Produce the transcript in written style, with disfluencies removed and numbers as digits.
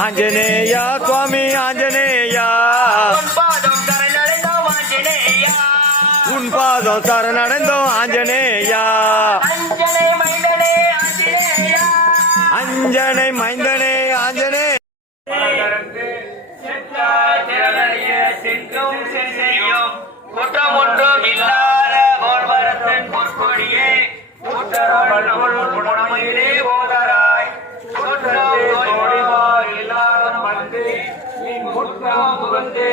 ஆஞ்சநேய சுவாமி ஆஞ்சநேயா உன் பாதம் சரணடைந்தோம் ஆஞ்சநேயா அஞ்சனை மைந்தனே ஆஞ்சனே குற்றம் ஒன்றும் இல்லாத கோல்வரத்தின் பொற்கொடியே குணமையிலே போதராய் குற்றம் எல்லாரும் வந்து முற்றம் புகழ்ந்து